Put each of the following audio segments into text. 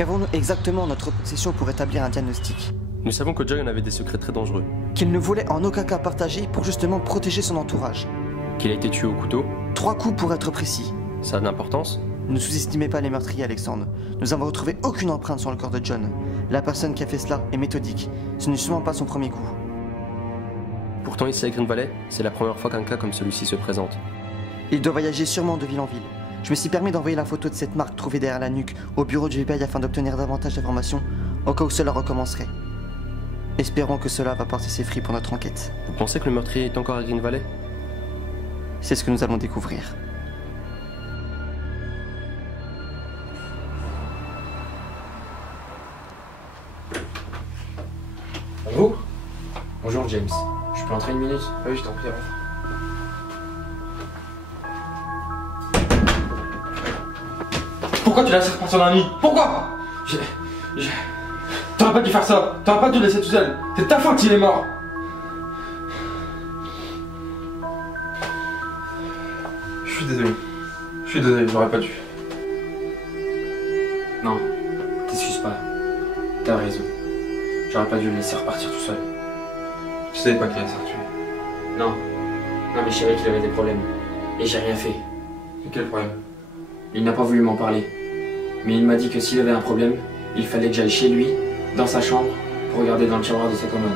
Qu'avons-nous exactement en notre possession pour établir un diagnostic? Nous savons que John avait des secrets très dangereux. Qu'il ne voulait en aucun cas partager pour justement protéger son entourage. Qu'il a été tué au couteau. 3 coups pour être précis. Ça a d'importance? Ne sous-estimez pas les meurtriers, Alexandre. Nous avons retrouvé aucune empreinte sur le corps de John. La personne qui a fait cela est méthodique. Ce n'est sûrement pas son premier coup. Pourtant ici à Green Valley, c'est la première fois qu'un cas comme celui-ci se présente. Il doit voyager sûrement de ville en ville. Je me suis permis d'envoyer la photo de cette marque trouvée derrière la nuque au bureau du FBI afin d'obtenir davantage d'informations au cas où cela recommencerait. Espérons que cela va porter ses fruits pour notre enquête. Vous pensez que le meurtrier est encore à Green Valley? C'est ce que nous allons découvrir. Bonjour. Bonjour James. Je peux entrer une minute? Oui, je t'en prie. Pourquoi tu l'as laissé repartir dans la nuit? Pourquoi? T'aurais pas dû faire ça. T'aurais pas dû le laisser tout seul. C'est ta faute s'il est mort. Je suis désolé, j'aurais pas dû. Non, t'excuses pas. T'as raison. J'aurais pas dû le laisser repartir tout seul. Tu savais pas qu'il allait se faire tuer. Non. Non mais je savais qu'il avait des problèmes. Et j'ai rien fait. Mais quel problème? Il n'a pas voulu m'en parler. Mais il m'a dit que s'il avait un problème, il fallait que j'aille chez lui, dans sa chambre, pour regarder dans le tiroir de sa commode.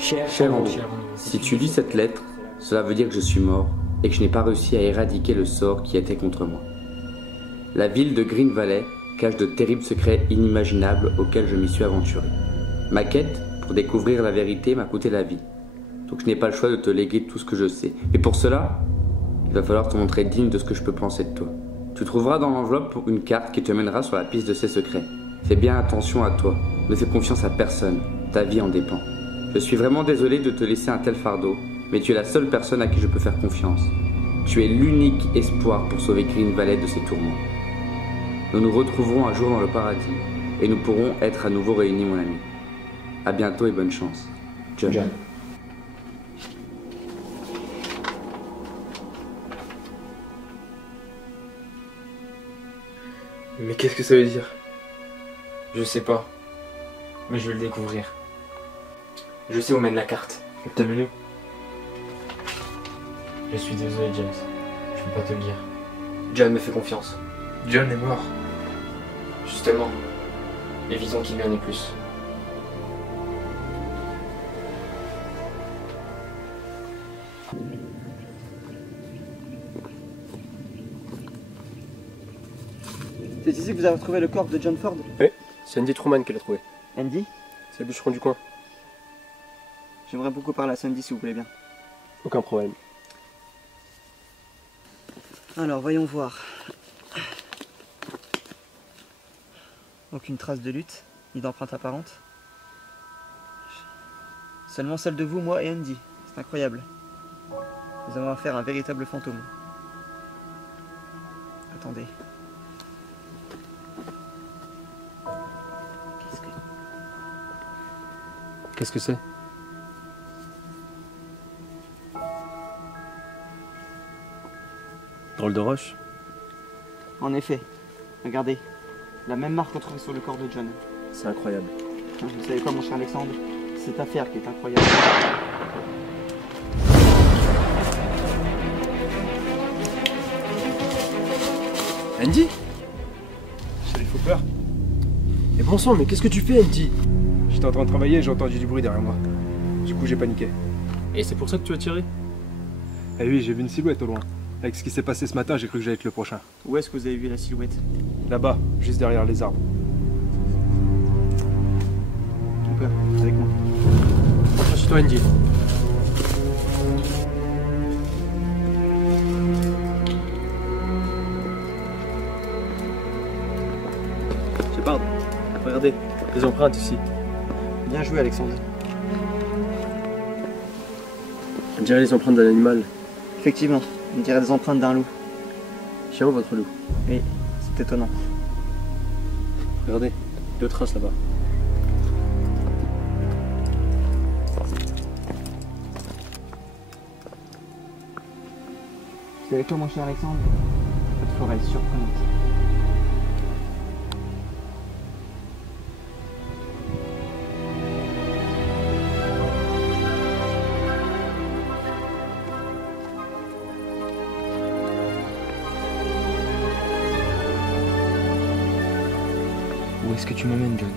Cher Andrew, si tu lis cette lettre, cela veut dire que je suis mort et que je n'ai pas réussi à éradiquer le sort qui était contre moi. La ville de Green Valley cache de terribles secrets inimaginables auxquels je m'y suis aventuré. Ma quête pour découvrir la vérité m'a coûté la vie, donc je n'ai pas le choix de te léguer tout ce que je sais. Mais pour cela, il va falloir te montrer digne de ce que je peux penser de toi. Tu trouveras dans l'enveloppe une carte qui te mènera sur la piste de ces secrets. Fais bien attention à toi, ne fais confiance à personne, ta vie en dépend. Je suis vraiment désolé de te laisser un tel fardeau, mais tu es la seule personne à qui je peux faire confiance. Tu es l'unique espoir pour sauver Green Valley de ses tourments. Nous nous retrouverons un jour dans le paradis, et nous pourrons être à nouveau réunis, mon ami. À bientôt et bonne chance. John. Mais qu'est-ce que ça veut dire? Je sais pas. Mais je vais le découvrir. Je sais où mène la carte. Donne-nous. Je suis désolé James. Je peux pas te le dire. John me fait confiance. John est mort. Justement. Évitons qu'il y en ait plus. C'est ici que vous avez retrouvé le corps de John Ford? Oui, c'est Andy Truman qui l'a trouvé. Andy? C'est le bûcheron du coin. J'aimerais beaucoup parler à Sandy si vous voulez bien. Aucun problème. Alors, voyons voir. Aucune trace de lutte, ni d'empreinte apparente. Seulement celle de vous, moi et Andy. C'est incroyable. Nous avons affaire à un véritable fantôme. Attendez. Qu'est-ce que c'est? Drôle de roche. En effet. Regardez. La même marque retrouvée sur le corps de John. C'est incroyable. Vous savez quoi, mon cher Alexandre? C'est cette affaire qui est incroyable. Andy? J'ai faut peur. Mais bon sang, mais qu'est-ce que tu fais, Andy? J'étais en train de travailler et j'ai entendu du bruit derrière moi. Du coup, j'ai paniqué. Et c'est pour ça que tu as tiré? Eh oui, j'ai vu une silhouette au loin. Avec ce qui s'est passé ce matin, j'ai cru que j'allais être le prochain. Où est-ce que vous avez vu la silhouette? Là-bas, juste derrière les arbres. Ton père, avec moi. Rentre chez toi, Andy. Shepard, regardez, les empreintes ici. Bien joué, Alexandre. On dirait les empreintes d'un animal. Effectivement, on dirait des empreintes d'un loup. Chien ou votre loup? Oui, C'est étonnant. Regardez, 2 traces là-bas. Vous savez quoi, mon cher Alexandre? Cette forêt est surprenante. Où est-ce que tu m'emmènes, John?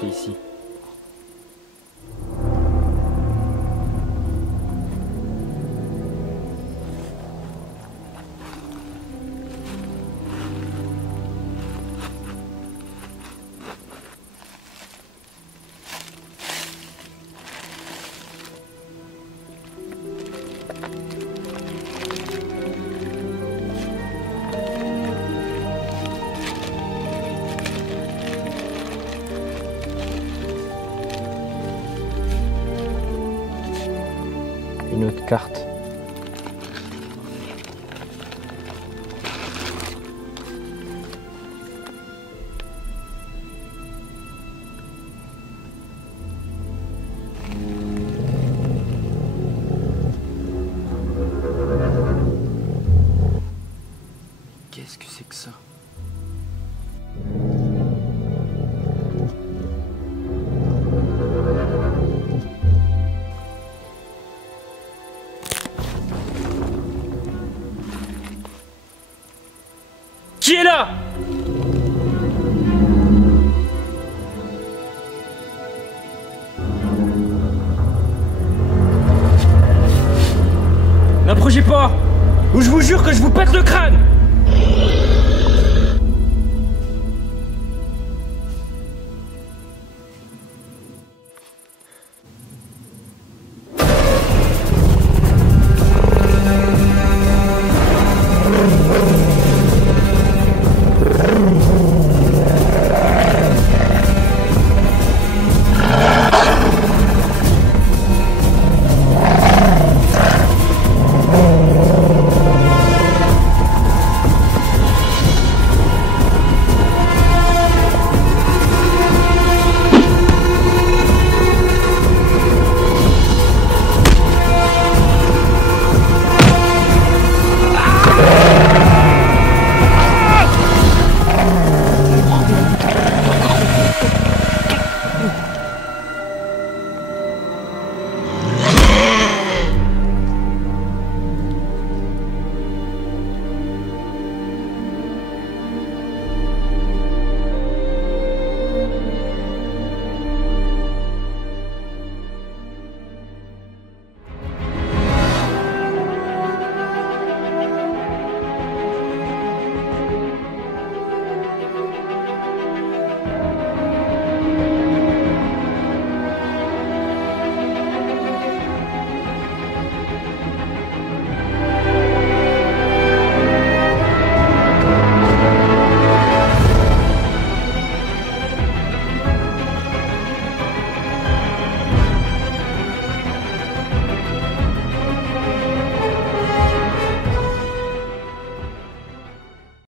C'est ici. Une autre carte. Qu'est-ce que c'est que ça? Qui est là? N'approchez pas, ou je vous jure que je vous pète le crâne.